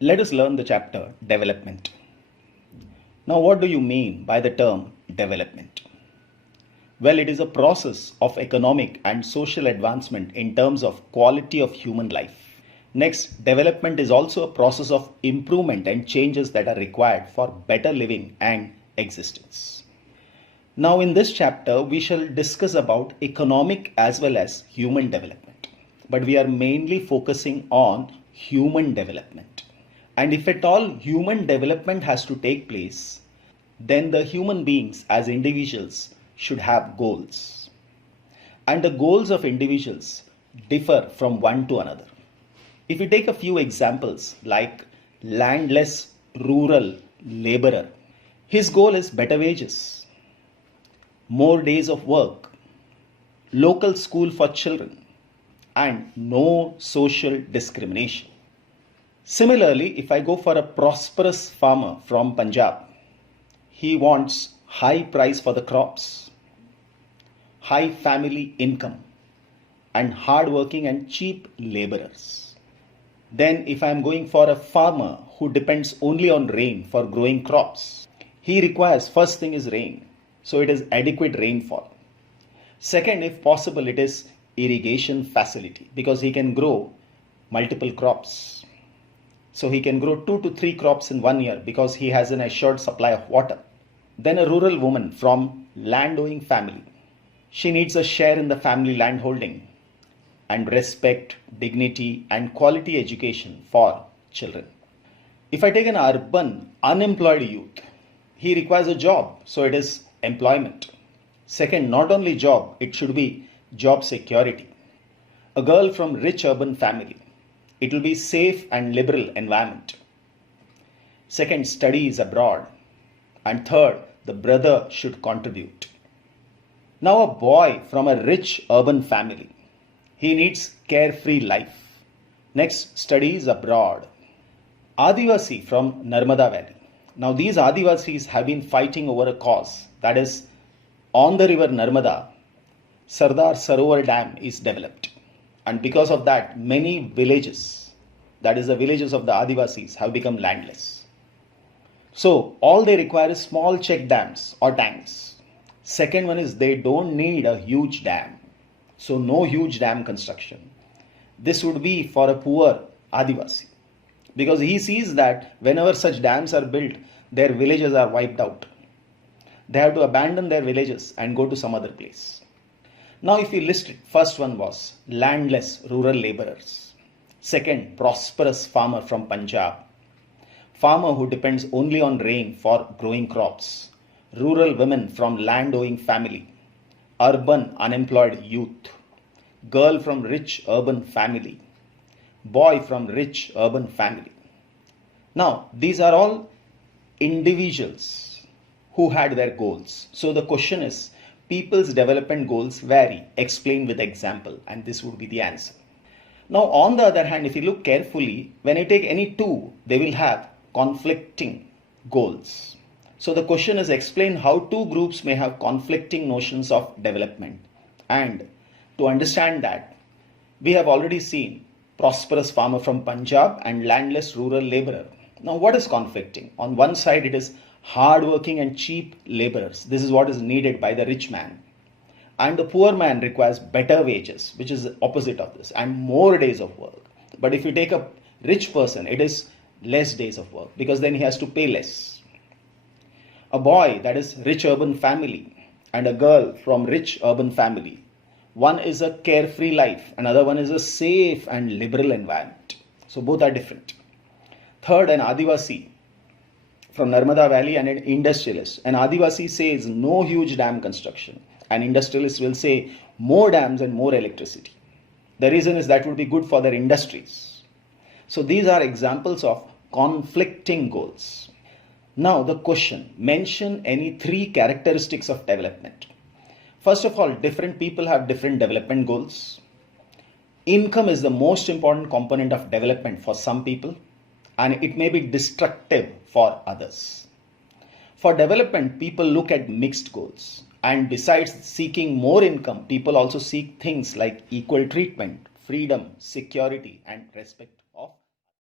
Let us learn the chapter development. Now, what do you mean by the term development? Well, it is a process of economic and social advancement in terms of quality of human life. Next, development is also a process of improvement and changes that are required for better living and existence. Now, in this chapter, we shall discuss about economic as well as human development. But we are mainly focusing on human development. And if at all human development has to take place, then the human beings as individuals should have goals. And the goals of individuals differ from one to another. If we take a few examples like landless rural laborer, his goal is better wages, more days of work, local school for children, and no social discrimination. Similarly, if I go for a prosperous farmer from Punjab, he wants high price for the crops, high family income, and hardworking and cheap laborers. Then if I am going for a farmer who depends only on rain for growing crops, he requires, first thing is rain, so it is adequate rainfall. Second, if possible, it is irrigation facility because he can grow multiple crops. So he can grow 2 to 3 crops in 1 year because he has an assured supply of water. Then a rural woman from land-owning family. She needs a share in the family land holding and respect, dignity and quality education for children. If I take an urban unemployed youth, he requires a job, so it is employment. Second, not only job, it should be job security. A girl from rich urban family, it will be safe and liberal environment. Second, studies abroad. And third, the brother should contribute. Now a boy from a rich urban family, he needs carefree life. Next, studies abroad. Adivasi from Narmada Valley. Now these Adivasis have been fighting over a cause, that is, on the river Narmada, Sardar Sarovar Dam is developed. And because of that, many villages, that is the villages of the Adivasis, have become landless. So all they require is small check dams or tanks. Second one is they don't need a huge dam. So no huge dam construction. This would be for a poor Adivasi. Because he sees that whenever such dams are built, their villages are wiped out. They have to abandon their villages and go to some other place. Now if we list it, first one was landless rural laborers. Second, prosperous farmer from Punjab. Farmer who depends only on rain for growing crops. Rural women from land-owning family. Urban unemployed youth. Girl from rich urban family. Boy from rich urban family. Now these are all individuals who had their goals. So the question is, people's development goals vary. Explain with example, and this would be the answer. Now, on the other hand, if you look carefully, when I take any two, they will have conflicting goals. So the question is, explain how two groups may have conflicting notions of development. And to understand that, we have already seen prosperous farmer from Punjab and landless rural laborer. Now, what is conflicting? On one side, it is hardworking and cheap laborers. This is what is needed by the rich man. And the poor man requires better wages, which is the opposite of this, and more days of work. But if you take a rich person, it is less days of work because then he has to pay less. A boy, that is rich urban family, and a girl from rich urban family. One is a carefree life, another one is a safe and liberal environment. So both are different. Third, an Adivasi from Narmada Valley and an industrialist. An Adivasi says no huge dam construction. An industrialist will say more dams and more electricity. The reason is that would be good for their industries. So these are examples of conflicting goals. Now the question, mention any 3 characteristics of development. First of all, different people have different development goals. Income is the most important component of development for some people, and it may be destructive for others. For development, people look at mixed goals. And besides seeking more income, people also seek things like equal treatment, freedom, security, and respect.